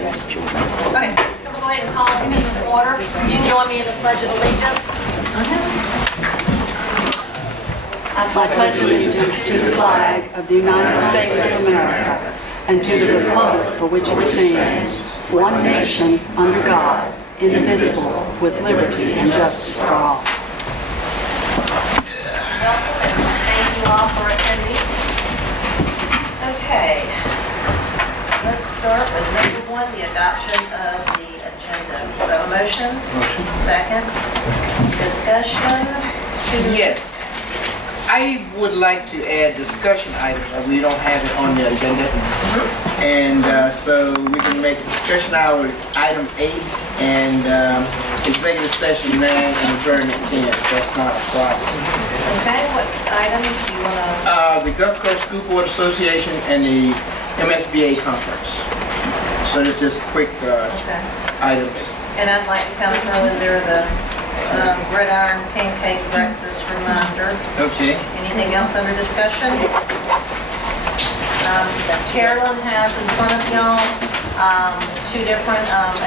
Okay, we'll go ahead and call the meeting to order. You can join me in the Pledge of Allegiance. I pledge allegiance to the flag of the United States of America and to the republic for which it stands, one nation, under God, indivisible, with liberty and justice for all. Welcome and thank you all for attending. Okay, let's start with number one, the adoption of the agenda. Do I have a motion? Motion. Second. Discussion? Yes. I would like to add discussion items. We don't have it on the agenda. And so we can make discussion item 8 and executive session 9 and adjournment 10. That's not a problem. Okay, what items do you want to? The Gulf Coast School Board Association and the MSBA conference. So it's just quick items. And I'd like to kind of throw in there the gridiron pancake breakfast reminder. Okay. Anything else under discussion? Carolyn has in front of y'all two different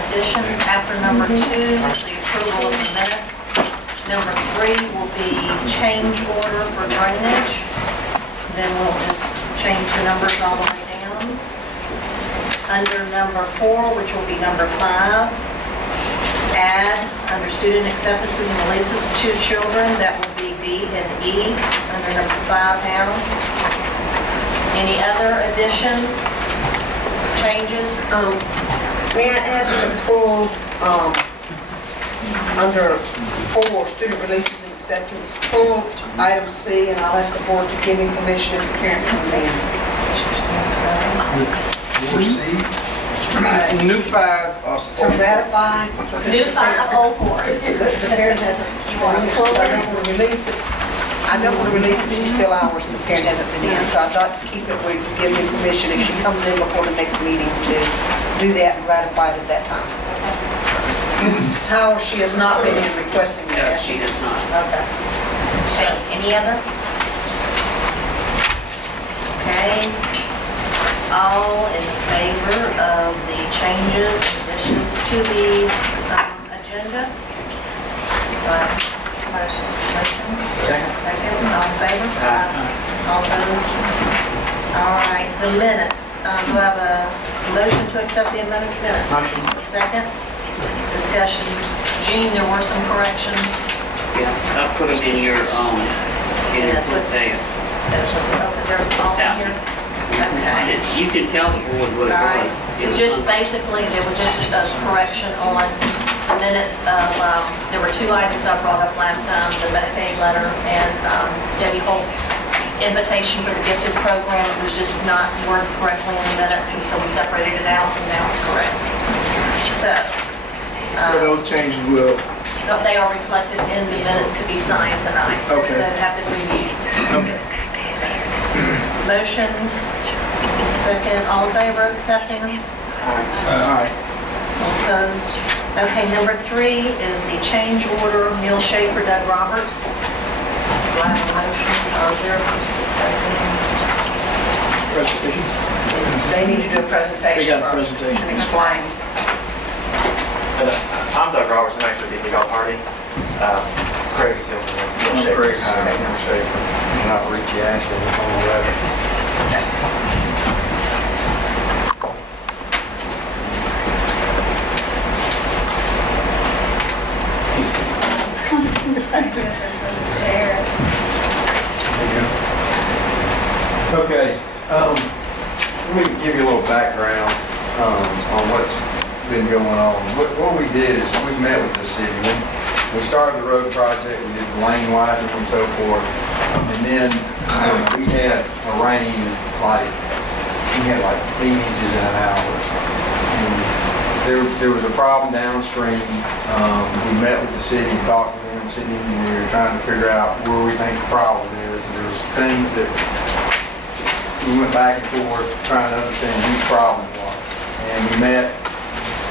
additions. After number 2, the approval of the minutes. Number 3 will be change order for drainage. Then we'll just change the numbers all the way down. Under number 4, which will be number 5, add under student acceptances and releases 2 children. That will be B and E under number 5 now. Any other additions, changes? May I ask to pull under 4, student releases and acceptance, pull item C, and I'll ask the board to give me permission if the parent comes in. 4C. New 5. To ratify. New 504. The parent hasn't, you want to pull it, I don't want to release it. I don't want to release it, she's still ours, and the parent hasn't been in, so I'd like to keep it where you give me permission if she comes in before the next meeting to do that and ratify it at that time. Mrs. Howard, she has not been in requesting that. No, she does not. Okay. Okay, any other? Okay. All in favor of the changes and additions to the agenda? Motion. Second. All in favor? All opposed? All right, the minutes. Do I have a motion to accept the amended minutes? Motion. Second. Discussion. Gene, there were some corrections. Yes, I put them in your in That's your what's- there. Is there all in here? Okay. You can tell the board what it All right. was. It was Just un- basically, there was just a correction on the minutes of, there were 2 items I brought up last time, the Medicaid letter and Debbie Holt's invitation for the gifted program. It was just not worded correctly in the minutes, and so we separated it out, and now it's correct. So So those changes will. they are reflected in the minutes to be signed tonight. Okay. So have been reviewed. Okay. Motion, second, all in favor of accepting them? All right. All opposed? Okay, number 3 is the change order, Neil Schaefer, Doug Roberts. Do I have a motion, or is there Presentations. They need to do a presentation. We got a first presentation. And explain. I'm Doug Roberts, I'm actually the legal party. Craig is the Craig Schaefer, not Richie Ashley, it's on the letter. Okay, let me give you a little background on what's been going on. What we did is we met with the city. We started the road project, we did the lane widening and so forth, and then we had a rain like 8 inches in an hour. And there was a problem downstream. We met with the city, talked to them, city engineer, trying to figure out where we think the problem is. And there was things that we went back and forth trying to understand who the problem was. And we met,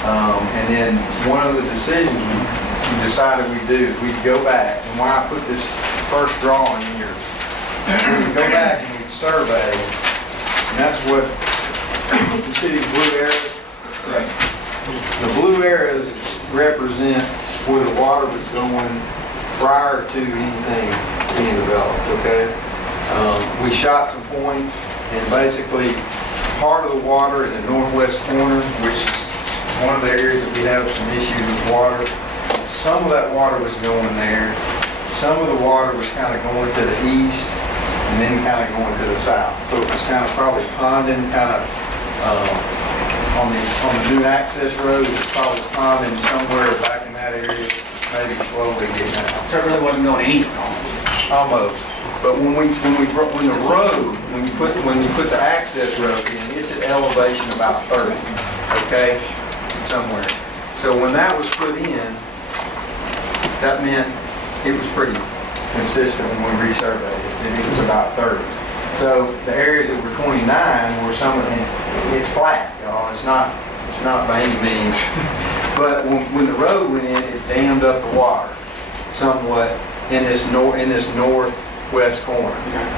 and then one of the decisions we decided we'd do is we'd go back, and why I put this first drawing here, we'd go back and we'd survey, and that's what the city's blue area represent where the water was going prior to anything being developed, okay? We shot some points, and basically part of the water in the northwest corner, which is one of the areas that we have some issues with water, some of that water was going there. Some of the water was kind of going to the east and then kind of going to the south. So it was kind of probably ponding kind of on the new access road. It's probably ponding somewhere back in that area, maybe slowly getting out. So it really wasn't going anywhere. Almost. But when you put the access road in, it's at elevation about 30, okay, somewhere. So when that was put in, that meant it was pretty consistent when we resurveyed it, and it was about 30. So the areas that were 29 were some of them, it's flat, y'all. It's not by any means. But when the road went in, it dammed up the water somewhat in this northwest corner.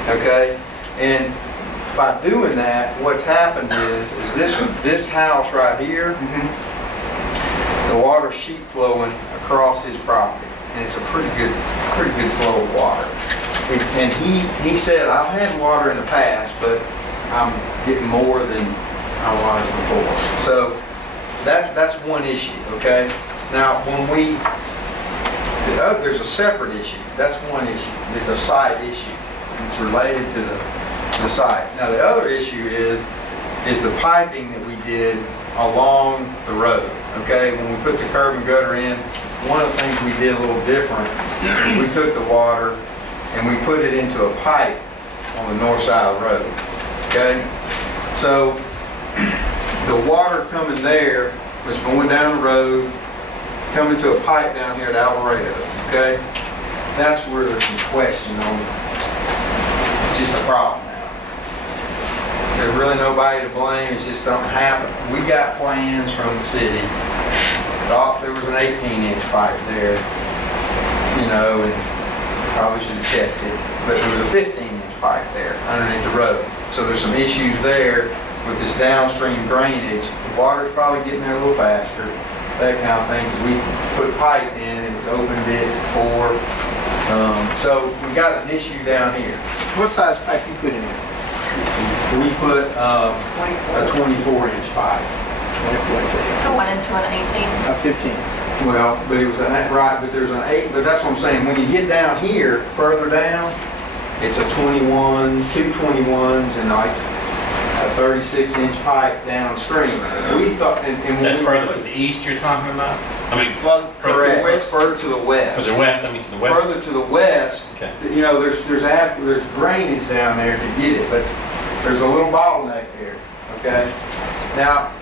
Okay, and by doing that, what's happened is this house right here, the water sheet flowing across his property. And it's a pretty good flow of water. And he said, I've had water in the past, but I'm getting more than I was before. So that's one issue, okay? Now, there's a separate issue. That's one issue. It's a site issue. It's related to the site. Now, the other issue is the piping that we did along the road, okay? When we put the curb and gutter in, one of the things we did a little different, we took the water and we put it into a pipe on the north side of the road, okay? So the water coming there was going down the road, coming to a pipe down here at Alvarado, okay? That's where there's some question on it. It's just a problem now. There's really nobody to blame, it's just something happened. We got plans from the city. Thought there was an 18-inch pipe there, you know, and probably should have checked it. But there was a 15-inch pipe there underneath the road. So there's some issues there with this downstream drainage. The water's probably getting there a little faster, that kind of thing. We put pipe in, it was opened it before. So we got an issue down here. What size pipe you put in there? We put a 24-inch pipe. Going into an 18. A 15. Well, but it was right, but there's an 8, but that's what I'm saying. When you get down here, further down, it's a 21, two 21s, and like a 36-inch pipe downstream. We thought, and That's further to the east you're talking about? I mean, correct, further to the west. further west, I mean to the west? Further to the west, Okay. you know, there's drainage down there to get it, but there's a little bottleneck there, okay? Now,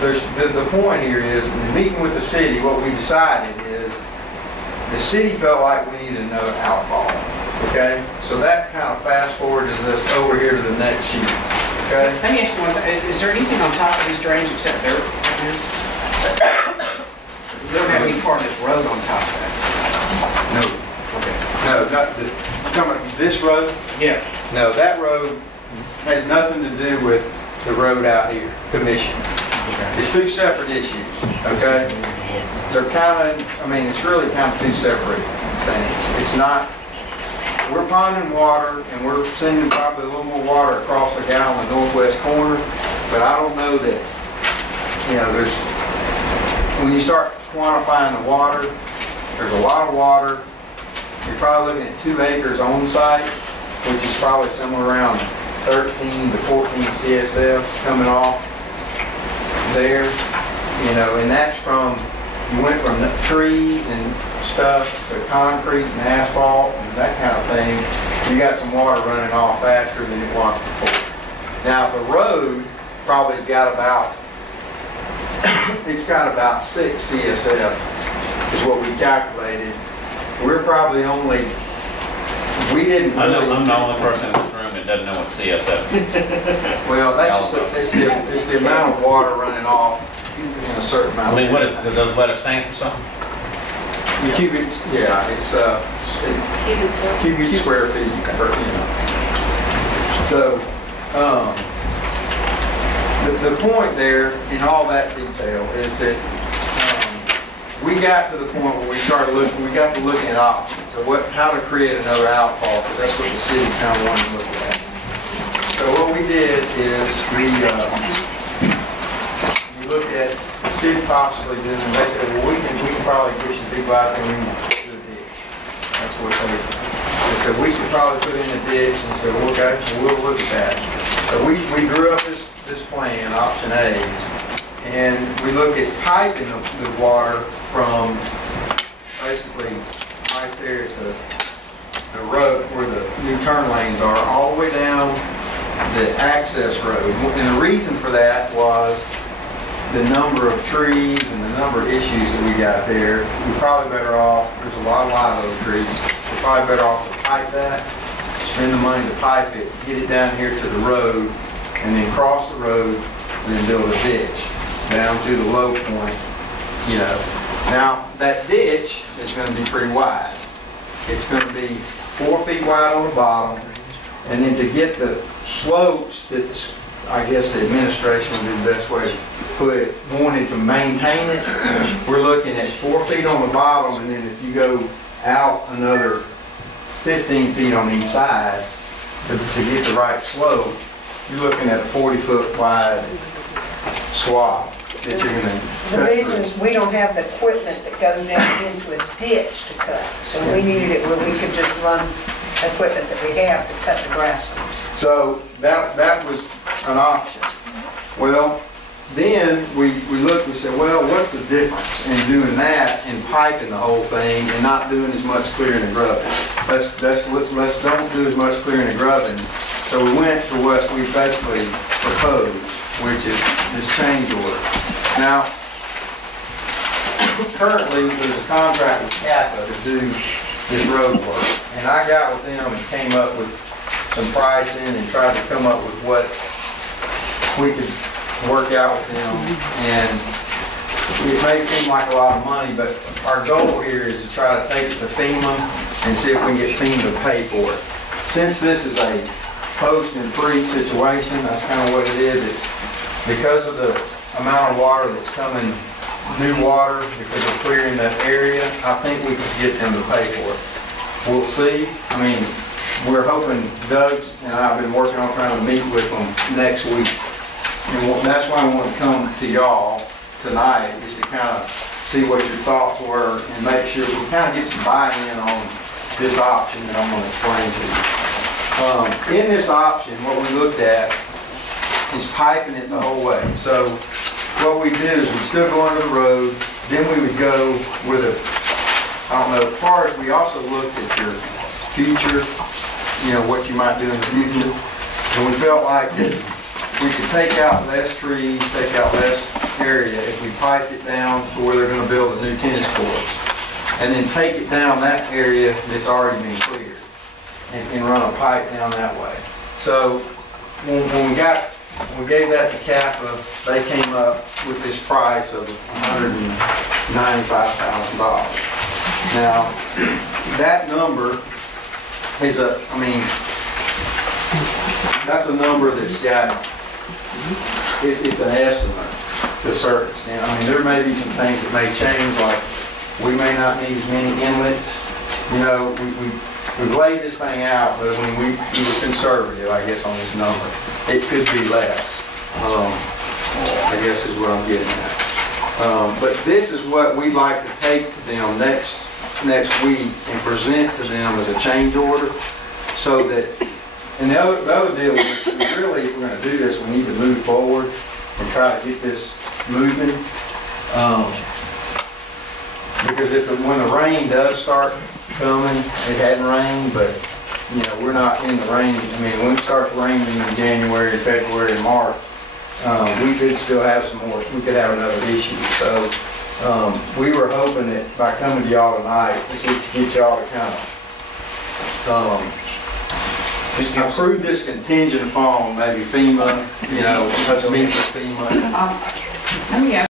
the point here is, in meeting with the city, what we decided is, the city felt like we needed another outfall, okay? So that kind of fast forwarded us over here to the next sheet, okay? Let me ask you one thing. Is there anything on top of these drains except dirt? You don't have any part of this road on top of that? No. Okay. No, not the, you talking about this road? Yeah. No, that road has nothing to do with the road out here, Commission. It's two separate issues, okay? They're kind of, I mean, it's really kind of two separate things. It's not, we're ponding water and we're sending probably a little more water across the gallon in the northwest corner, but I don't know that, you know, when you start quantifying the water, there's a lot of water. You're probably looking at 2 acres on site, which is probably somewhere around 13 to 14 CSF coming off there, you know, and that's you went from the trees and stuff to concrete and asphalt and that kind of thing. You got some water running off faster than it was before. Now the road probably's got about, it's got about 6 CSF is what we calculated. We're probably only, we didn't really. I'm the only person in this room that doesn't know what CSF is. Well, that's just it's the amount of water running off in a certain amount. I mean, what is, do those letters stand for something? Cubic, yeah, it's cubic square feet, you know. So, the point there in all that detail is that we got to the point where we got to looking at options of how to create another outfall, because that's what the city kind of wanted to look at. So what we did is we looked at the city possibly doing, they said, well, we can probably push the people out there and we can do a ditch. That's what they said, we should probably put in a ditch, and said, well, okay, we'll look at that. So we drew up this plan, option A, and we looked at piping the water from basically right there at the road where the new turn lanes are, all the way down the access road. And the reason for that was the number of trees and the number of issues that we got there. We're probably better off, there's a lot of those trees, we're probably better off to pipe that, spend the money to pipe it, get it down here to the road, and then cross the road, and then build a ditch down to the low point, you know. Now, that ditch is going to be pretty wide. It's going to be 4 feet wide on the bottom, and then to get the slopes that I guess the administration would be the best way to put it, wanted to maintain it, we're looking at 4 feet on the bottom, and then if you go out another 15 feet on each side to get the right slope, you're looking at a 40-foot wide swath that you're going to The reason is we don't have the equipment that goes down into a ditch to cut. So we needed it where we could just run equipment that we have to cut the grass on. So that was an option. Well, then we looked and said, well, what's the difference in doing that and piping the whole thing and not doing as much clearing and grubbing? Let's don't do as much clearing and grubbing. So we went to what we basically proposed, which is this change order. Now, currently there's a contract with Kappa to do this road work, and I got with them and came up with some pricing and tried to come up with what we could work out with them, and it may seem like a lot of money, but our goal here is to try to take it to FEMA and see if we can get FEMA to pay for it. Since this is a post and pre situation, that's kind of what it is. It's because of the amount of water that's coming, new water, because of clearing that area, I think we can get them to pay for it. We'll see. I mean, we're hoping, Doug and I have been working on trying to meet with them next week. And that's why I want to come to y'all tonight, is to kind of see what your thoughts were and make sure we kind of get some buy-in on this option that I'm going to explain to you. In this option, what we looked at is piping it the whole way. So what we did is we still go under the road, then we would go with a, I don't know, as far as we also looked at your future, you know, what you might do in the future. And we felt like that we could take out less trees, take out less area if we piped it down to where they're going to build a new tennis court. And then take it down that area that's already been cleared and run a pipe down that way. So when we gave that to Kappa, they came up with this price of $195,000. Now, that number is that's a number that's got, it's an estimate to a certain extent. I mean, there may be some things that may change, like we may not need as many inlets. You know, we've laid this thing out, but when we were conservative, I guess, on this number. It could be less, I guess is what I'm getting at. But this is what we'd like to take to them next week and present to them as a change order, so that, and the other deal is, we really, if we're going to do this, we need to move forward and try to get this moving. Because when the rain does start coming, it hadn't rained, but you know, we're not in the rain. I mean, when it starts raining in January, February, and March, we could still have some more, we could have another issue. So we were hoping that by coming to y'all tonight, we could get y'all to kind of approve this contingent upon maybe FEMA, you know, us meeting with FEMA. Let me ask